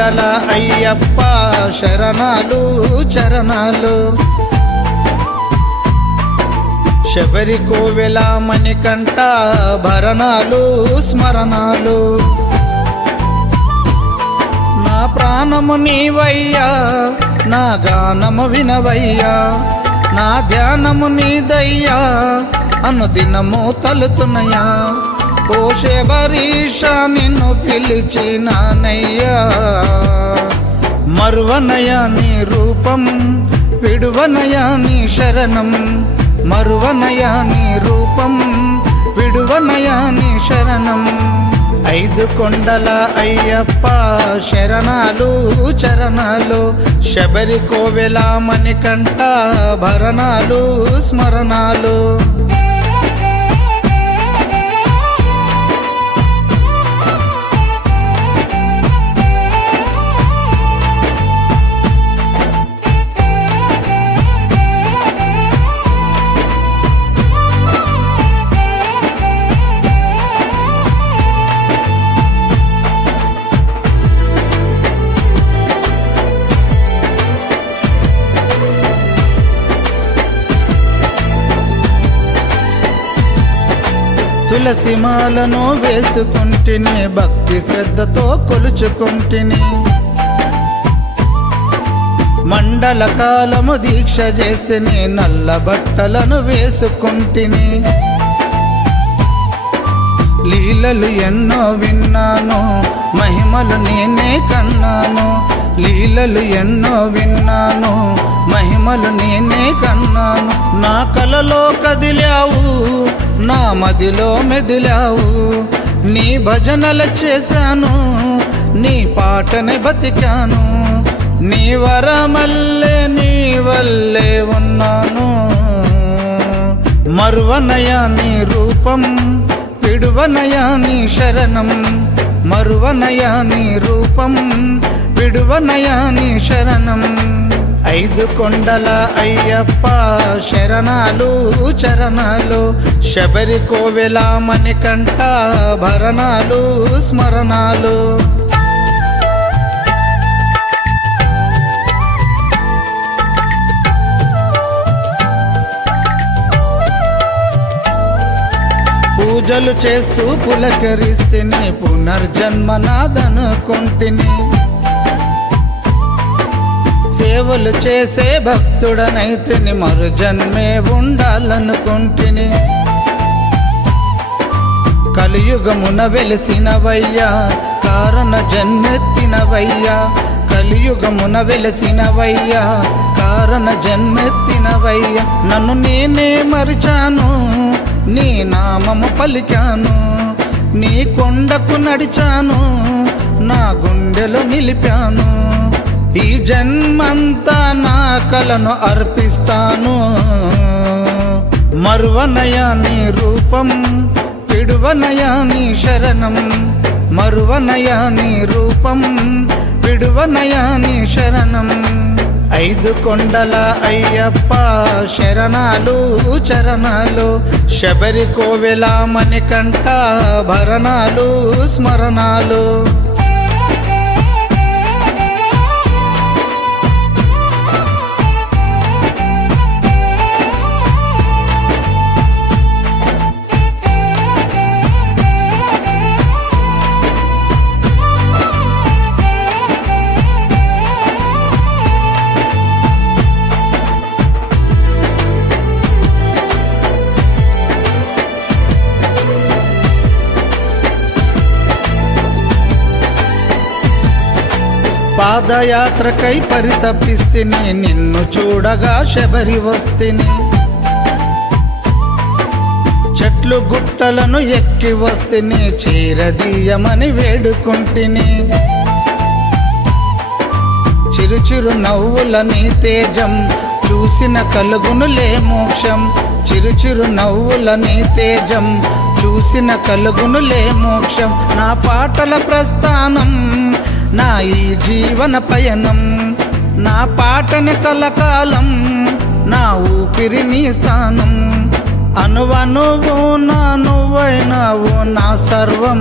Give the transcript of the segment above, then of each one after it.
కొండల అయ్యప్ప శరణాలు చరణాలు శబరి కోవెల మణికంఠ భరణాలు స్మరణాలు నా ప్రాణము నీవయ్యా నా గానము వినవయ్యా నా ధ్యానము నీదయ్యా అనుదినము తలుతున్నయ్యా ఓ శబరీష నిన్ను పిలిచినానయ్యా మరువనయా నీ రూపం విడువనయా నీ శరణం మరువనయా నీ రూపం విడువనయా నీ శరణం ఐదు కొండల అయ్యప్ప శరణాలు చరణాలు శబరి కోవెల మణికంఠ భరణాలు స్మరణాలు తులసి మాలను వేసుకుంటిని భక్తి శ్రద్ధతో కొలుచుకుంటిని మండల కాలము దీక్ష చేసిని నల్ల బట్టలను వేసుకుంటిని లీలలు ఎన్నో విన్నాను మహిమలు నేనే కన్నాను లీలలు ఎన్నో విన్నాను మహిమలు నేనే కన్నాను నా కలలో కదిలావు నా మదిలో మెదిలావు నీ భజనలు చేశాను నీ పాటని బతికాను నీ వరమల్లే నీ వల్లే ఉన్నాను మరువనయా నీ రూపం విడువనయా నీ శరణం మరువనయా నీ రూపం విడువనయా నీ శరణం ఐదు కొండల అయ్యప్ప శరణాలు చరణాలు శబరి కోవెల మణికంఠ భరణాలు స్మరణాలు పూజలు చేస్తూ పులకరిస్తిని పునర్జన్మ నాదనుకుంటిని సేవలు చేసే భక్తుడనైతిని మరు జన్మే ఉండాలనుకుంటిని కలియుగమున వెలిసినవయ్యా కారణ జన్మెత్తినవయ్యా కలియుగమున వెలిసినవయ్యా కారణ జన్మెత్తినవయ్యా నన్ను నేనే మరిచాను నీ నామము పలికాను నీ కొండకు నడిచాను నా గుండెలో నిలిపాను ఈ జన్మంతా నా కలను అర్పిస్తాను మరువనయా నీ రూపం విడువనయా నీ శరణం మరువనయా నీ రూపం విడువనయా నీ శరణం ఐదు కొండల అయ్యప్ప శరణాలు చరణాలు శబరి కోవెల మణికంఠ భరణాలు స్మరణాలు పాదయాత్రకై పరితపిస్తిని నిన్ను చూడగా శబరి వస్తిని చెట్లు గుట్టలను ఎక్కి వస్తిని చేరదీయమని వేడుకుంటిని చిరుచిరు నవ్వుల నీ తేజం చూసిన కలుగునులే మోక్షం చిరుచిరు నవ్వుల నీ తేజం చూసిన కలుగునులే మోక్షం నా పాటల ప్రస్థానం నా ఈ జీవన పయనం నా పాటని కలకాలం నా ఊపిరి నీ స్థానం అనువనువు నా నువ్వైనావు నా సర్వం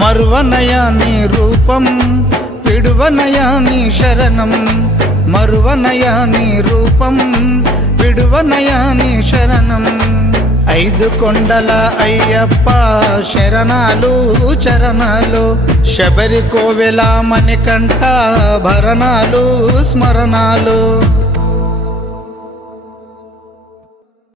మరువనయా నీ రూపం, విడువనయా నీ శరణం. మరువనయా నీ రూపం, విడువనయా నీ శరణం. 5 కొండల అయ్యప్ప శరణాలు చరణాలు, శబరి కోవెల మణికంఠ భరణాలు స్మరణాలు.